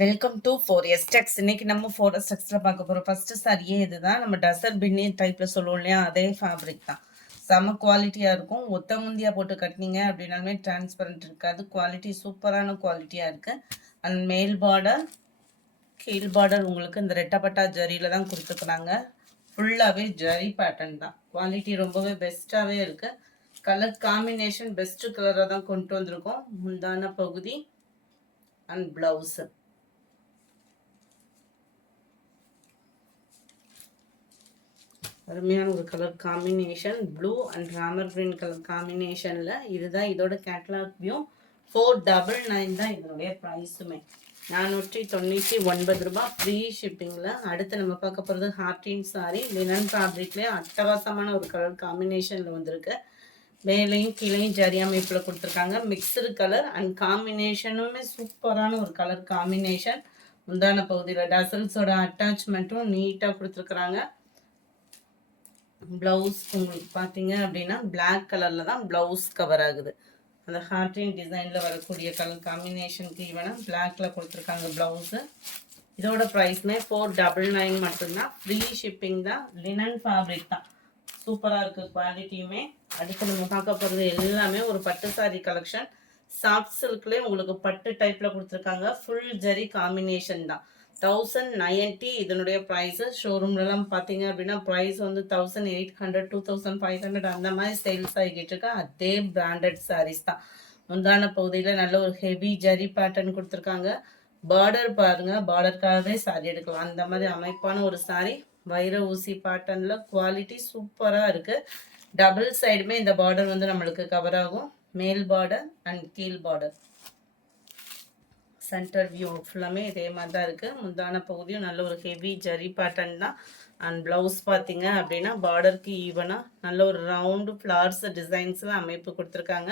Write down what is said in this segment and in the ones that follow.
Welcome to 4S Text. இன்னைக்கு நம்ம 4S Textல பார்க்க போகிறோம். ஃபஸ்ட்டு சாரியே இதுதான். நம்ம டசர் பின்னி டைப்பில் சொல்லுவோம் இல்லையா, அதே ஃபேப்ரிக் தான். செம குவாலிட்டியாக இருக்கும். ஒத்த முந்தியாக போட்டு கட்டினீங்க அப்படின்னாலுமே டிரான்ஸ்பரண்ட் இருக்காது. குவாலிட்டி சூப்பரான குவாலிட்டியாக இருக்குது. அண்ட் மேல் பார்டர் கீழ் பார்டர் உங்களுக்கு இந்த ரெட்டப்பட்டா ஜரியில் தான் கொடுத்துக்கிறாங்க. ஃபுல்லாகவே ஜரி பேட்டர்ன் தான். குவாலிட்டி ரொம்பவே பெஸ்ட்டாகவே இருக்குது. கலர் காம்பினேஷன் பெஸ்ட்டு கலராக தான் கொண்டு வந்திருக்கோம். முந்தான பகுதி அண்ட் ப்ளவுஸு அருமையான ஒரு colour combination, blue and Ramar green colour காம்பினேஷனில். இதுதான் இதோட கேட்லாக் வியூ. 499 தான் இதனுடைய ப்ரைஸுமே. 499 ரூபாய் ஃப்ரீ ஷிப்பிங்கில். அடுத்து நம்ம பார்க்க போகிறது ஹார்டின் சாரி. லினன் ஃபேப்ரிக்லேயே அட்டகாசமான ஒரு கலர் காம்பினேஷனில் வந்திருக்கு. மேலையும் கீழையும் ஜரி அமைப்பில் கொடுத்துருக்காங்க. மிக்சடு கலர் அண்ட் காம்பினேஷனுமே சூப்பரான ஒரு கலர் காம்பினேஷன். முந்தான பகுதியில் டசல்ஸோட அட்டாச்மெண்ட்டும் நீட்டாக கொடுத்துருக்குறாங்க. ப்ளவுஸ் உங்களுக்கு பார்த்தீங்க அப்படின்னா பிளாக் கலரில் தான் ப்ளவுஸ் கவர் ஆகுது. அந்த ஹார்டின் டிசைனில் வரக்கூடிய கலர் காம்பினேஷனுக்கு ஈவனாக பிளாக்ல கொடுத்துருக்காங்க ப்ளவுஸு. இதோட ப்ரைஸ்மே 499 மட்டும்தான். ஃப்ரீ ஷிப்பிங் தான். லினன் ஃபேப்ரிக் தான். சூப்பராக இருக்குது குவாலிட்டியுமே. அடுத்து நம்ம பார்க்க போகிறது எல்லாமே ஒரு பட்டு சாரி கலெக்ஷன். சாஃப்ட் சில்க்லேயே உங்களுக்கு பட்டு டைப்பில் கொடுத்துருக்காங்க. ஃபுல் ஜரி காம்பினேஷன் தான். 1090 இதனுடைய ப்ரைஸு. ஷோரூம்லலாம் பார்த்தீங்க அப்படின்னா ப்ரைஸ் வந்து 1800 2500 அந்த மாதிரி சேல்ஸ் ஆகிக்கிட்டு இருக்கு. அதே பிராண்டட் சாரீஸ் தான். முந்தான பகுதியில் நல்ல ஒரு ஹெவி ஜரி பேட்டர்ன் கொடுத்துருக்காங்க. பார்டர் பாருங்க, பார்டருக்காகவே சாரி எடுக்கலாம். அந்த மாதிரி அமைப்பான ஒரு சாரி. வைர ஊசி பேட்டர்னில் குவாலிட்டி சூப்பராக இருக்குது. டபுள் சைடுமே இந்த பார்டர் வந்து நம்மளுக்கு கவர் ஆகும். மேல் பார்டர் அண்ட் கீழ் பார்டர். சென்டர் வியூ ஃபுல்லாமே இதே மாதிரி தான் இருக்குது. முந்தான பகுதியும் நல்ல ஒரு ஹெவி ஜரி பேட்டர்ன் தான். அண்ட் ப்ளவுஸ் பார்த்தீங்க அப்படின்னா பார்டருக்கு ஈவனாக நல்ல ஒரு ரவுண்டு ஃப்ளவர்ஸ் டிசைன்ஸில் அமைப்பு கொடுத்துருக்காங்க.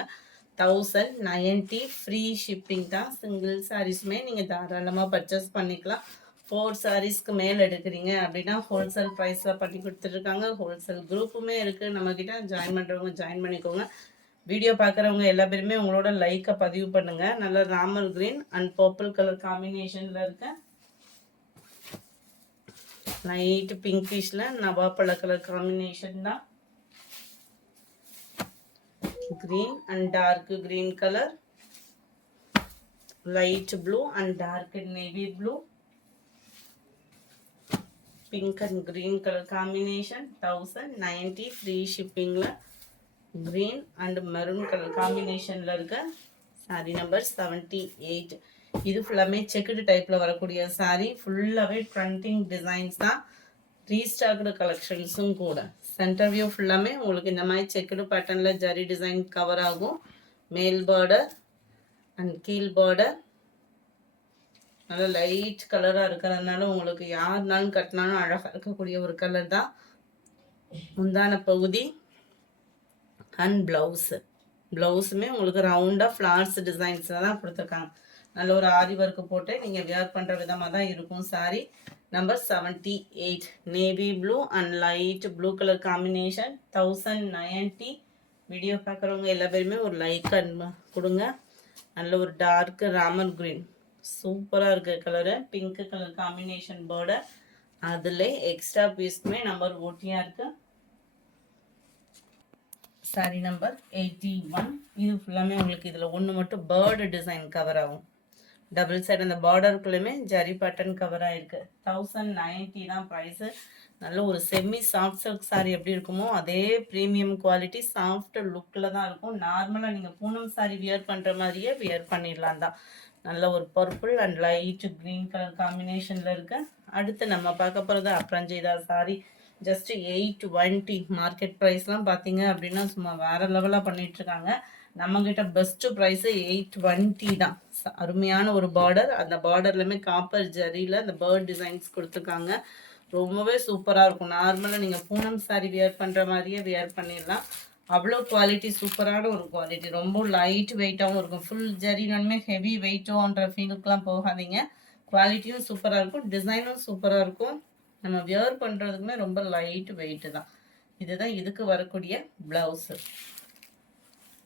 1090 ஃப்ரீ ஷிப்பிங் தான். சிங்கிள் சாரீஸுமே நீங்கள் தாராளமாக பர்ச்சேஸ் பண்ணிக்கலாம். 4 சாரீஸ்க்கு மேலே எடுக்கிறீங்க அப்படின்னா ஹோல்சேல் ப்ரைஸில் பண்ணி கொடுத்துட்ருக்காங்க. ஹோல்சேல் குரூப்புமே இருக்குது நம்மக்கிட்ட. ஜாயின் பண்ணுறவங்க ஜாயின் பண்ணிக்கோங்க. வீடியோ பார்க்குறவங்க எல்லா பேருமே உங்களோட லைக்கை பதிவு பண்ணுங்கள். நல்ல Ramar green and purple colour காம்பினேஷனில் இருக்க லைட் பிங்கிஷ்ல நவாப்பழ கலர் காம்பினேஷன் தான். Green and dark green colour, light blue and dark navy blue, pink and green colour combination. 1090 free ஷிப்பிங்கில். கிரீன் அண்ட் மெரூன் கலர் காம்பினேஷனில் இருக்க சாரி நம்பர் 78. இது ஃபுல்லாமே செக்குடு டைப்பில் வரக்கூடிய சாரி. ஃபுல்லாகவே ட்ரெண்டிங் டிசைன்ஸ் தான். ரீஸ்டாக்டு கலெக்ஷன்ஸும் கூட. சென்டர் வியூ ஃபுல்லாமே உங்களுக்கு இந்த மாதிரி செக்குடு பேட்டர்னில் ஜரி டிசைன் கவர் ஆகும். மேல் பார்டர் அண்ட் கீழ் பார்டர் நல்லா லைட் கலராக இருக்கிறதுனால உங்களுக்கு யாருனாலும் கட்டினாலும் அழகாக இருக்கக்கூடிய ஒரு கலர் தான். முந்தான பகுதி அண்ட் ப்ளவுஸுமே உங்களுக்கு ரவுண்டாக ஃப்ளார்ஸ் டிசைன்ஸில் தான் கொடுத்துருக்காங்க. நல்ல ஒரு ஆரி ஒர்க்கு போட்டு நீங்கள் வியர் பண்ணுற விதமாக தான் இருக்கும். Sorry number 78. Navy blue and light blue colour combination. 1090. Video பார்க்குறவங்க எல்லா பேருமே ஒரு லைக் கொடுங்க. நல்ல ஒரு டார்க் ராமர் கிரீன் சூப்பராக இருக்குது colour. Pink colour combination border. அதில் எக்ஸ்ட்ரா பீஸ்க்குமே நம்பர் ஓட்டியாக இருக்குது. Sorry number 81. இது ஃபுல்லாமே உங்களுக்கு இதில் ஒன்று மட்டும் பேர்டு டிசைன் கவர் ஆகும். டபுள் சைடு அந்த பார்டருக்குள்ளேயுமே ஜரி பேட்டர்ன் கவர் ஆகிருக்கு. 1090 தான் ப்ரைஸு. நல்ல ஒரு செமி சாஃப்ட் சில்க் சாரி எப்படி இருக்குமோ அதே ப்ரீமியம் குவாலிட்டி சாஃப்ட் லுக்கில் தான் இருக்கும். நார்மலாக நீங்கள் பூனம் சாரி வியர் பண்ணுற மாதிரியே வியர் பண்ணிடலாம் தான். நல்ல ஒரு purple and light green colour காம்பினேஷனில் இருக்கு. அடுத்து நம்ம பார்க்க போகிறது அப்ரஞ்சிதா சாரி. ஜஸ்ட் 820. மார்க்கெட் ப்ரைஸ்லாம் பார்த்தீங்க அப்படின்னா சும்மா வேறு லெவலாக பண்ணிகிட்ருக்காங்க. நம்மக்கிட்ட பெஸ்ட்டு ப்ரைஸு 820 தான். அருமையான ஒரு பார்டர். அந்த பார்டர்லையுமே காப்பர் ஜரியில் அந்த பேர்ட் டிசைன்ஸ் கொடுத்துருக்காங்க. ரொம்பவே சூப்பராக இருக்கும். நார்மலாக நீங்கள் பூனம் சாரி வியர் பண்ணுற மாதிரியே வியர் பண்ணிடலாம். அவ்வளோ குவாலிட்டி சூப்பரான ஒரு குவாலிட்டி. ரொம்ப லைட் வெயிட்டாகவும் இருக்கும். ஃபுல் ஜரினாலுமே ஹெவி வெயிட்டோன்ற ஃபீலுக்குலாம் போகாதீங்க. குவாலிட்டியும் சூப்பராக இருக்கும். டிசைனும் சூப்பராக இருக்கும். நம்ம வியர் பண்ணுறதுக்குமே ரொம்ப லைட் வெயிட்டு தான். இதுதான் இதுக்கு வரக்கூடிய ப்ளவுஸு.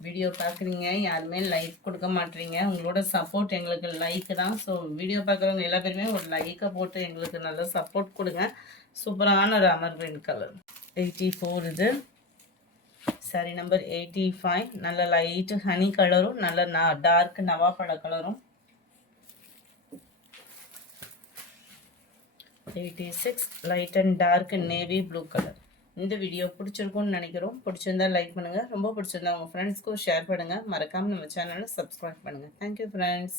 வீடியோ பார்க்குறீங்க, யாருமே லைக் கொடுக்க மாட்டீங்க. உங்களோட சப்போர்ட் எங்களுக்கு லைக் தான். ஸோ வீடியோ பார்க்குறவங்க எல்லா பேருமே ஒரு லைக்கை போட்டு எங்களுக்கு நல்ல சப்போர்ட் கொடுங்க. சூப்பரான ராமர் கிரீன் கலர் 84 இது. Sorry number 85. நல்ல லைட் ஹனி கலரும் நல்ல டார்க் நவாப்பழ கலரும். 86 light and dark navy blue colour. இந்த வீடியோ பிடிச்சிருக்கும்னு நினைக்கிறோம். பிடிச்சிருந்தா லைக் பண்ணுங்கள். ரொம்ப பிடிச்சிருந்தா உங்கள் ஃப்ரெண்ட்ஸ்க்கும் ஷேர் பண்ணுங்கள். மறக்காமல் நம்ம சேனலை சப்ஸ்கிரைப் பண்ணுங்கள். Thank you friends.